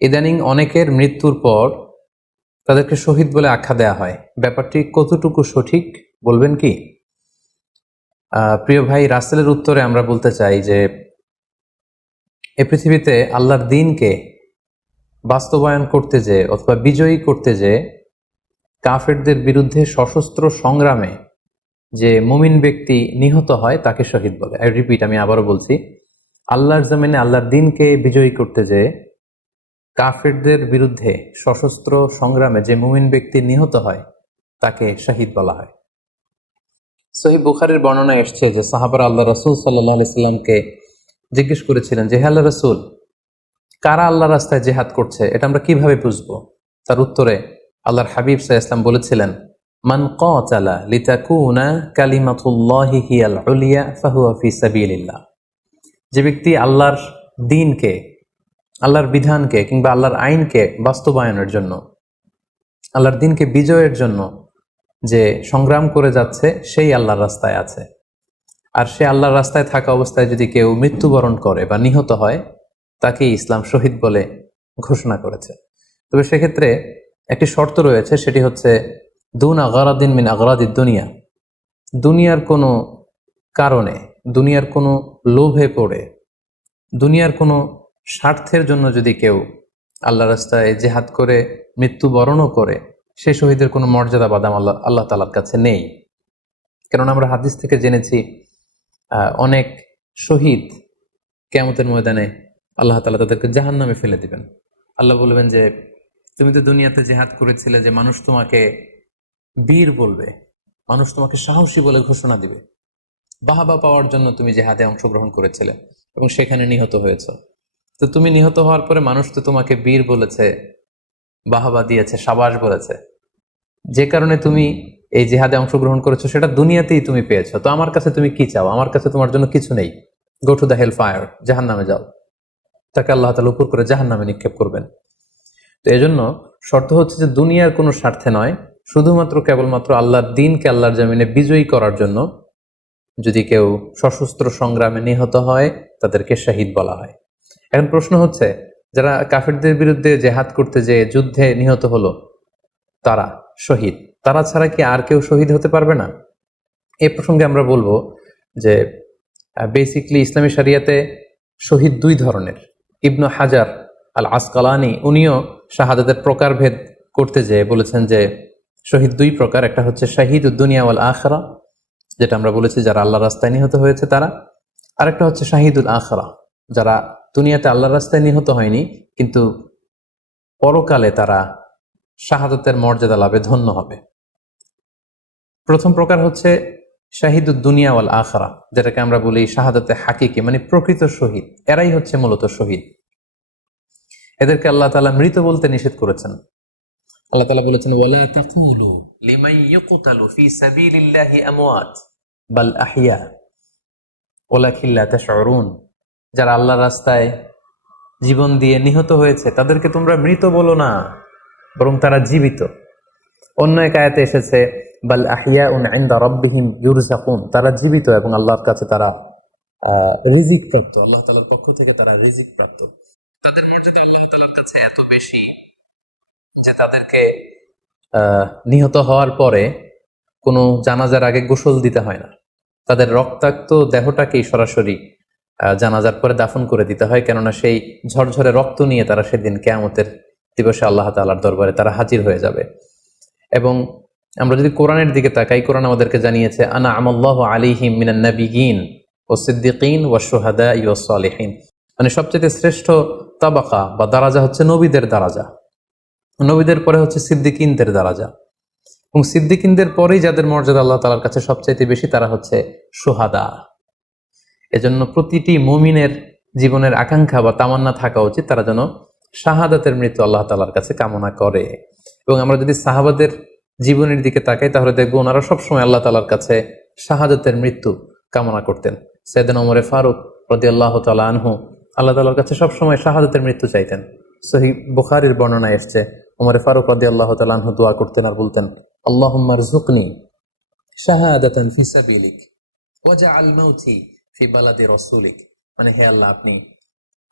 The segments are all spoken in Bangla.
ইদানিং অনেকের মৃত্যুর পর তাদেরকে শহীদ বলে আখ্যা দেয়া হয়। ব্যাপারটি কতটুকু সঠিক বলবেন কি? প্রিয় ভাই, রাসেলের উত্তরে আমরা বলতে চাই যে এ পৃথিবীতে আল্লাহর দ্বীনকে বাস্তবায়ন করতে যে অথবা বিজয়ী করতে যে কাফেরদের বিরুদ্ধে সশস্ত্র সংগ্রামে যে মুমিন ব্যক্তি নিহত হয় তাকে শহীদ বলে। আই রিপিট, আমি আবারও বলছি, আল্লাহর জমিনে আল্লাহর দ্বীনকে বিজয়ী করতে যে কাফেরদের বিরুদ্ধে সশস্ত্র সংগ্রামে যে মুমিন ব্যক্তি নিহত হয় তাকে শহীদ বলা হয়। সহিহ বুখারীর বর্ণনা এসছে যে সাহাবারা আল্লাহ রাসূল সাল্লাল্লাহু আলাইহি সাল্লামকে জিজ্ঞেস করেছিলেন যে, হে আল্লাহ রাসূল, কারা আল্লাহর রাস্তায় জিহাদ করছে এটা আমরা কিভাবে বুঝবো? তার উত্তরে আল্লাহর হাবিব সাল্লাল্লাহু আলাইহি সাল্লাম বলেছিলেন, মান কাতালা লিতাকুনা কালিমাতুল্লাহি হিয়াল উলিয়া ফাহুয়া ফি সাবিলিল্লাহ। যে ব্যক্তি আল্লাহর দ্বীনকে, আল্লাহর বিধানকে কিংবা আল্লাহর আইনকে বাস্তবায়নের জন্য, আল্লাহর দ্বীনকে বিজয়ের জন্য যে সংগ্রাম করে যাচ্ছে সেই আল্লাহর রাস্তায় আছে। আর সে আল্লাহর রাস্তায় থাকা অবস্থায় যদি কেউ মৃত্যুবরণ করে বা নিহত হয় তাকে ইসলাম শহীদ বলে ঘোষণা করেছে। তবে সেক্ষেত্রে একটি শর্ত রয়েছে, সেটি হচ্ছে দুন আগারাদিন মিন আগারাদিদ দুনিয়া। দুনিয়ার কোনো কারণে, দুনিয়ার কোনো লোভে পড়ে, দুনিয়ার কোনো স্বার্থের জন্য যদি কেউ আল্লাহ রাস্তায় জেহাদ করে মৃত্যুবরণও করে, সে শহীদের কোনো মর্যাদা বাদাম আল্লাহ তাআলার কাছে নেই। কারণ আমরা হাদিস থেকে জেনেছি অনেক শহীদ কিয়ামতের ময়দানে আল্লাহ তাআলা তাদেরকে জাহান্নামে ফেলে দিবেন। আল্লাহ বলবেন যে, তুমি তো দুনিয়াতে জেহাদ করেছিলে যে মানুষ তোমাকে বীর বলবে, মানুষ তোমাকে সাহসী বলে ঘোষণা দিবে, বাহাবা পাওয়ার জন্য তুমি জেহাদে অংশগ্রহণ করেছিলে এবং সেখানে নিহত হয়েছ। তো তুমি নিহত হওয়ার পরে মানুষ তো তোমাকে বীর বলেছে, বাহাবা দিয়েছে, সাবাস বলেছে, যে কারণে তুমি এই জেহাদে অংশগ্রহণ করেছো সেটা দুনিয়াতেই তুমি পেয়েছো। তো আমার কাছে তুমি কি চাও? আমার কাছে তোমার জন্য কিছু নেই। Go to the hell fire, জাহান্নামে যাও। তাকে আল্লাহ তাআলা উপর করে জাহান্নামে নিক্ষেপ করবেন। তো এজন্য শর্ত হচ্ছে যে দুনিয়ার কোনো স্বার্থে নয়, শুধুমাত্র কেবলমাত্র আল্লাহর দ্বীনকে আল্লাহর জমিনে বিজয়ী করার জন্য যদি কেউ সশস্ত্র সংগ্রামে নিহত হয় তাদেরকে শহীদ বলা হয়। এখন প্রশ্ন হচ্ছে, যারা কাফেরদের বিরুদ্ধে জেহাদ করতে যে যুদ্ধে নিহত হলো তারা শহীদ, তারা ছাড়া কি আর কেউ শহীদ হতে পারবে না? এই প্রসঙ্গে আমরা বলবো যে বেসিকলি ইসলামী শরিয়াতে শহীদ দুই ধরনের। ইবনু হাজার আল আসকালানি উনিও শাহাদাতের প্রকারভেদ করতে যেয়ে বলেছেন যে শহীদ দুই প্রকার। একটা হচ্ছে শাহিদুদ দুনিয়া ওয়াল আখিরা, যেটা আমরা বলেছি যারা আল্লাহর রাস্তায় নিহত হয়েছে তারা। আরেকটা হচ্ছে শাহিদুল আখিরা, যারা দুনিয়াতে আল্লাহর রাস্তায় নিহত হয়নি কিন্তু পরকালে তারা শাহাদাতের মর্যাদা লাভে ধন্য হবে। প্রথম প্রকার হচ্ছে শাহিদুদ দুনিয়া ওয়াল আখিরা, যেটাকে আমরা বলি শাহাদাতে হাকিকি, মানে প্রকৃত শহীদ। এরাই হচ্ছে মূলত শহীদ। এদেরকে আল্লাহ তাআলা মৃত বলতে নিষেধ করেছেন। আল্লাহ তাআলা বলেছেন, ওয়ালা তাকুলু লিমান ইউকতালু ফি সাবিলিল্লাহি আমওয়াত বাল আহইয়া ওয়ালাকিন লা তাশউরুন। যারা আল্লাহর রাস্তায় জীবন দিয়ে নিহত হয়েছে তাদেরকে তোমরা মৃত বলো না, বরং তারা জীবিত। অন্য এক আয়াতে এসেছে, বাল আহিয়াউন ইনদা রাব্বিহিম ইউরযাকুন, তারা জীবিত এবং আল্লাহর কাছে তারা রিজিক প্রাপ্ত, আল্লাহ তাআলার পক্ষ থেকে তারা রিজিক প্রাপ্ত। তাদের মর্যাদা আল্লাহ তাআলার কাছে এত বেশি যে তাদেরকে নিহত হওয়ার পরে কোনো জানাজার আগে গোসল দিতে হয় না। তাদের রক্তাক্ত দেহটাকেই সরাসরি জানাজার পরে দাফন করে দিতে হয়, কেননা সেই ঝরঝরে রক্ত নিয়ে তারা সেদিন কিয়ামতের দিবসে আল্লাহ তাআলার দরবারে তারা হাজির হয়ে যাবে। এবং আমরা যদি কোরআনের দিকে তাকাই, কোরআন আমাদেরকে জানিয়েছে, আনা আমাল্লাহু আলাইহিম মিনান নাবিয়িন ওয়াস সিদ্দিকিন ওয়াশ শুহাদাই ওয়াস সালিহিন, মানে সবচেয়ে শ্রেষ্ঠ তাবাকা বা দারাজা হচ্ছে নবীদের দারাজা, নবীদের পরে হচ্ছে সিদ্দিকিনদের দারাজা, এবং সিদ্দিকিনদের পরেই যাদের মর্যাদা আল্লাহ তাআলার কাছে সবচাইতে বেশি তারা হচ্ছে শুহাদা। এজন্য প্রতিটি মুমিনের জীবনের আকাঙ্ক্ষা বা তামান্না থাকা উচিত তারা যেন শাহাদাতের মৃত্যু আল্লাহ তাআলার কাছে কামনা করে। এবং আমরা যদি সাহাবাদের জীবনের দিকে তাকাই তাহলে দেখবো ওনারা সবসময় আল্লাহ তাআলার কাছে শাহাদাতের মৃত্যু কামনা করতেন। সাইয়েদনা ওমর ফারুক রাদিয়াল্লাহু তাআলা আনহু আল্লাহ তাআলার কাছে সবসময় শাহাদাতের মৃত্যু চাইতেন। সহিহ বুখারীর বর্ণনা এসেছে, ওমর ফারুক রাদিয়াল্লাহু তাআলা আনহু দোয়া করতেন আর বলতেন, আল্লাহুম্মা রযুকনি শাহাদাতান ফি সাবিলিক ওয়াজআল মাউতি ফি বালাদি রাসূলিক, মানে হে আল্লাহ, আপনি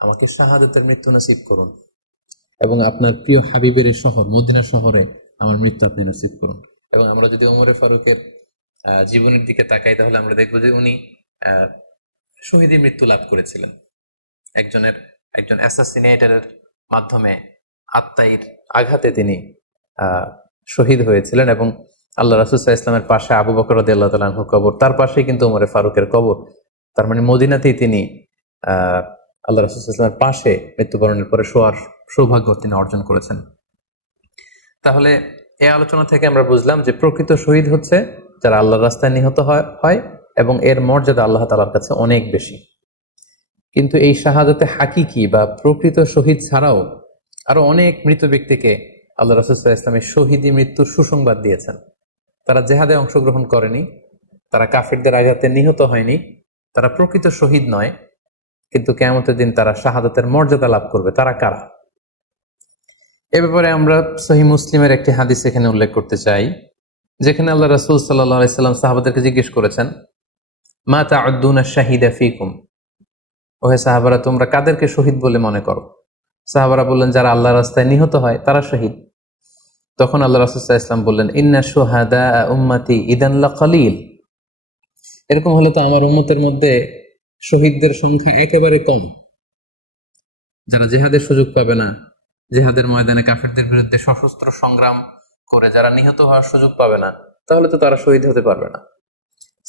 আমাকে শাহাদাতের মৃত্যু নসিব করুন এবং আপনার প্রিয় হাবিবের এই শহর মদিনা শহরে আমার মৃত্যু আপনি নসিব করুন। এবং আমরা যদি ওমরে ফারুকের জীবনের দিকে তাকাই তাহলে আমরা দেখবো যে উনি শহীদী মৃত্যু লাভ করেছিলেন। একজন অ্যাসাসিনেটরের মাধ্যমে আত্মাইর আঘাতে তিনি শহীদ হয়েছিলেন। এবং আল্লাহ রাসূল সাল্লাল্লাহু আলাইহি ওয়াসাল্লামের পাশে আবু বকর রাদিয়াল্লাহু তাআলা আনহুর কবর, তার পাশেই কিন্তু ওমরে ফারুকের কবর। তার মানে মদিনাতেই তিনি আল্লাহ রাসূল সাল্লাল্লাহু আলাইহি ওয়াসাল্লামের পাশে মৃত্যুবরণের পরে শোয়ার সৌভাগ্য তিনি অর্জন করেছেন। তাহলে এই আলোচনা থেকে আমরা বুঝলাম যে প্রকৃত শহীদ হচ্ছে যারা আল্লাহর রাস্তায় নিহত হয় এবং এর মর্যাদা আল্লাহ তাআলার কাছে অনেক বেশি। কিন্তু এই শাহাদাতে হাকিকি বা প্রকৃত শহীদ ছাড়াও আরো অনেক মৃত ব্যক্তিকে আল্লাহ রাসূল সাল্লাল্লাহু আলাইহি ওয়াসাল্লাম শহীদী মৃত্যুর সুসংবাদ দিয়েছেন। তারা জেহাদে অংশগ্রহণ করেনি, তারা কাফিরদের আঘাতে নিহত হয়নি, তারা প্রকৃত শহীদ নয়, কিন্তু কিয়ামতের দিন তারা শাহাদাতের মর্যাদা লাভ করবে। তারা কারা? এ ব্যাপারে আমরা সহিহ মুসলিমের একটি হাদিস এখানে উল্লেখ করতে চাই, যেখানে আল্লাহ রাসূল সাল্লাল্লাহু আলাইহি ওয়াসাল্লাম সাহাবাদেরকে জিজ্ঞেস করেছেন, মা তাউদ্দুনা শাহিদা ফিকুম, ওহে সাহাবারা তোমরা কাদেরকে শহীদ বলে মনে করো? সাহাবারা বললেন যারা আল্লাহর রাস্তায় নিহত হয় তারা শহীদ। তখন আল্লাহ রাসূল সাল্লাল্লাহু আলাইহি ওয়াসাল্লাম বললেন, ইন্না শুহাদা উম্মতি ইদান লাকালিল, এরকম হলে তো আমার উম্মতের মধ্যে শহীদদের সংখ্যা একেবারে কম। যারা জিহাদের সুযোগ পাবে না, জিহাদের ময়দানে কাফেরদের বিরুদ্ধে সশস্ত্র সংগ্রাম করে যারা নিহত হওয়ার সুযোগ পাবে না, তাহলে তো তারা শহীদ হতে পারবে না।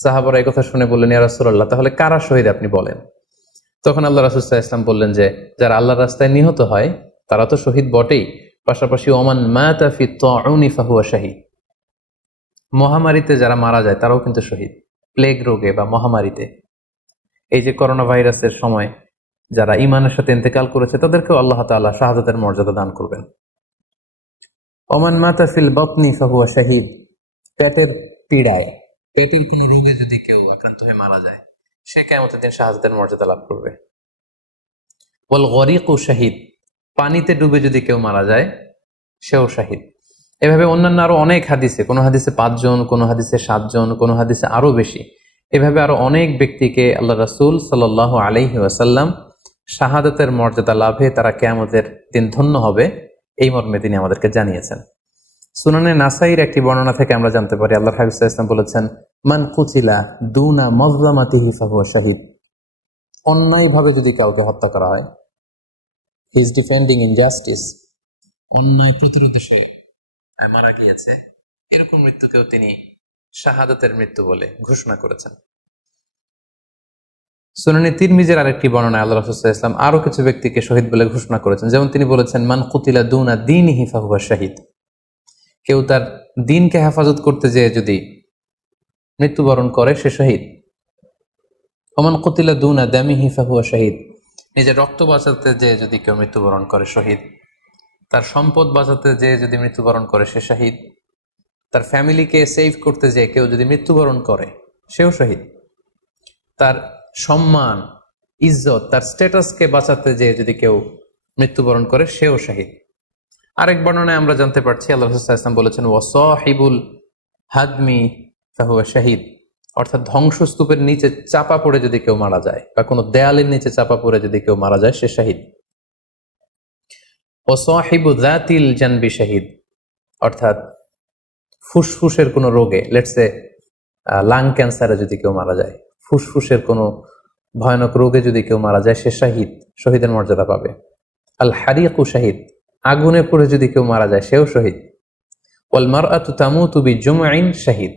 সাহাবারা এই কথা শুনে বললেন, ইয়া রাসূলুল্লাহ তাহলে কারা শহীদ আপনি বলেন। তখন আল্লাহ রাসূল সাল্লাল্লাহু আলাইহি ওয়াসাল্লাম বললেন যে যারা আল্লাহর রাস্তায় নিহত হয় তারা তো শহীদ বটেই, পাশাপাশি ওমান মাতা ফি তাউনি ফাহুয়া শাহীদ, মহামারীতে যারা মারা যায় তারাও কিন্তু শহীদ। প্লেগ রোগে বা মহামারীতে, এই যে করোনা ভাইরাসের সময় যারা ঈমানের সাথে ইন্তেকাল করেছে তাদেরকেও আল্লাহ তাআলা শাহাদাতের মর্যাদা দান করবেন। ওমান মাতা ফিল বাতনি ফাহুয়া শাহীদ, পেটের পীড়ায়, পেটের কোনো রোগে যদি কেউ আক্রান্ত হয়ে মারা যায় সে কিয়ামতের দিন শাহাদাতের মর্যাদা লাভ করবে। ওয়াল গরিকু শাহীদ, পানিতে ডুবে যদি কেউ মারা যায় সেও শাহীদ। এভাবে অন্যান্য আরো অনেক হাদিসে, কোনো হাদিসে 5 জন, কোনো হাদিসে 7 জন, কোনো হাদিসে আরো বেশি, এভাবে আরো অনেক ব্যক্তিকে আল্লাহ রাসূল সাল্লাল্লাহু আলাইহি ওয়াসাল্লাম শাহাদাতের মর্যাদা লাভে তারা কিয়ামতের দিন ধন্য হবে এই মর্মে তিনি আমাদেরকে জানিয়েছেন। সুনানে নাসাইর একটি বর্ণনা থেকে আমরা জানতে পারি আল্লাহর হাবিব সাল্লাল্লাহু আলাইহি ওয়াসাল্লাম বলেছেন, মান কুতিলা দুনা মাজলামাতিহি ফাহুয়া শাহীদ, অন্যায়ভাবে যদি কাউকে হত্যা করা হয়, হি ইজ ডিফেন্ডিং ইনজাস্টিস, অন্যায় প্রতিরোধে সে মারা গিয়েছে, এরকম মৃত্যুকেও তিনি শাহাদাতের মৃত্যু বলে ঘোষণা করেছেন। সুনানে তিরমিজির আরেকটি বর্ণনায় আল্লাহ রাসূল সাল্লাল্লাহু আলাইহি ওয়াসাল্লাম আরো কিছু ব্যক্তিকে শহীদ বলে ঘোষণা করেছেন। যেমন তিনি বলেছেন, মান কুতিলা দুনা দীনিহি ফাহুয়া শাহীদ, কেউ তার দ্বীনকে হেফাজত করতে যেয়ে যদি মৃত্যুবরণ করে সে শহীদ। ওমান কুতিলা দুনা দামিহি ফাহুয়া শাহীদ, নিজের রক্ত বাঁচাতে যেয়ে যদি কেউ মৃত্যুবরণ করে শহীদ। তার সম্পদ বাঁচাতে যেয়ে যদি মৃত্যুবরণ করে সে শহীদ। তার ফ্যামিলিকে সেভ করতে যেয়ে কেউ যদি মৃত্যুবরণ করে সেও শহীদ। তার সম্মান, ইজ্জত, তার স্ট্যাটাসকে বাঁচাতে যেয়ে যদি কেউ মৃত্যুবরণ করে সেও শহীদ। আরেক বর্ণনায় আমরা জানতে পারছি আল্লাহ রাসূল সাল্লাল্লাহু আলাইহি ওয়াসাল্লাম বলেছেন, ওয়াসাহিবুল হাদমি ফাহুয়া শাহীদ, অর্থাৎ ধ্বংসস্তূপের নিচে চাপা পড়ে যদি কেউ মারা যায় বা কোনো দেয়ালের নিচে চাপা পড়ে যদি কেউ মারা যায় সে শহীদ। ওয়াসাহিবু যাতিল জানবি শাহীদ, অর্থাৎ ফুসফুসের কোনো রোগে, লেটসে লাং ক্যান্সারে যদি কেউ মারা যায়, ফুসফুসের কোনো ভয়ানক রোগে যদি কেউ মারা যায় সে শাহীদ, শহীদের মর্যাদা পাবে। আল হারিকু শাহীদ, আগুনে পড়ে যদি কেউ মারা যায় সেও শহীদ। ওয়াল মারআতু তামুতু বিজুমইন শাহীদ,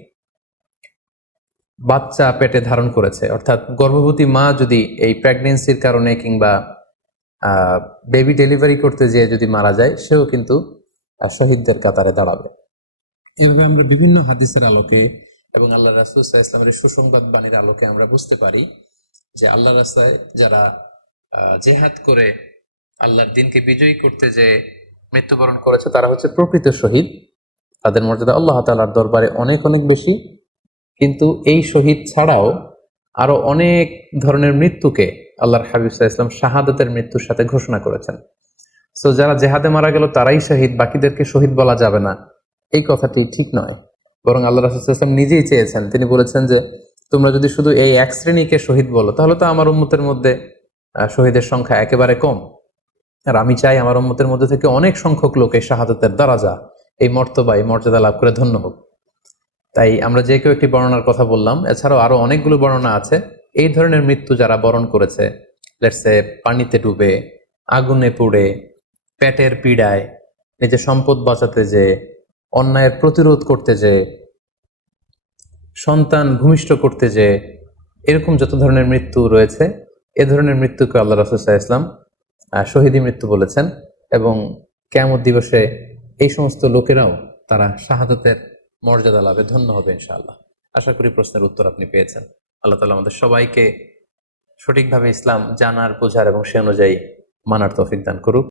বাচ্চা পেটে ধারণ করেছে, অর্থাৎ গর্ভবতী মা যদি এই প্রেগন্যান্সির কারণে কিংবা বেবি ডেলিভারি করতে যেয়ে যদি মারা যায় সেও কিন্তু শহীদদের কাতারে দাঁড়াবে। এভাবে আমরা বিভিন্ন হাদিসের আলোকে এবং আল্লাহ রাসূল সাল্লাল্লাহু আলাইহি ওয়াসাল্লামের সুসংবাদ বাণীর আলোকে আমরা বুঝতে পারি যে আল্লাহর রাস্তায় যারা জিহাদ করে আল্লাহর দ্বীনকে বিজয়ী করতে যে মৃত্যুবরণ করেছে তারা হচ্ছে প্রকৃত শহীদ। তাদের মর্যাদা আল্লাহ তাআলার দরবারে অনেক অনেক বেশি। কিন্তু এই শহীদ ছাড়াও আরো অনেক ধরনের মৃত্যুকে আল্লাহর হাবিব সাল্লাল্লাহু আলাইহি ওয়াসাল্লাম শাহাদাতের মৃত্যুর সাথে ঘোষণা করেছেন। সো যারা জেহাদে মারা গেল তারাই শহীদ, বাকিদেরকে শহীদ বলা যাবে না, এই কথাটি ঠিক নয়। বরং আল্লাহ রাসূল সাল্লাল্লাহু আলাইহি ওয়াসাল্লাম নিজেই চেয়েছেন, তিনি বলেছেন যে তোমরা যদি শুধু এই এক শ্রেণীকে শহীদ বলো তাহলে তো আমার উম্মতের মধ্যে শহীদের সংখ্যা একেবারে কম। আর আমি চাই আমার উম্মতের মধ্যে থেকে অনেক সংখ্যক লোক এই শাহাদাতের দরাজা, এই মর্তবা, এই মর্যাদা লাভ করে ধন্য হোক। তাই আমরা যে কেউ একটি বর্ণনার কথা বললাম, এছাড়াও আরো অনেকগুলো বর্ণনা আছে। এই ধরনের মৃত্যু যারা বরণ করেছে, লেটসে পানিতে ডুবে, আগুনে পুড়ে, পেটের পীড়ায়, নিজের সম্পদ বাঁচাতে যে, অন্যায়ের প্রতিরোধ করতে যে, সন্তান ভূমিষ্ঠ করতে যে, এরকম যত ধরনের মৃত্যু রয়েছে, এ ধরনের মৃত্যুকে আল্লাহ রাসূল সাল্লাল্লাহু আলাইহি ওয়াসাল্লাম শহীদী মৃত্যু বলেছেন। এবং কিয়ামত দিবসে এই সমস্ত লোকেরাও তারা শাহাদাতের মর্যাদা লাভে ধন্য হবে ইনশাআল্লাহ। আশা করি প্রশ্নের উত্তর আপনি পেয়েছেন। আল্লাহ তাআলা আমাদের সবাইকে সঠিকভাবে ইসলাম জানার, বোঝার এবং সে অনুযায়ী মানার তৌফিক দান করুক।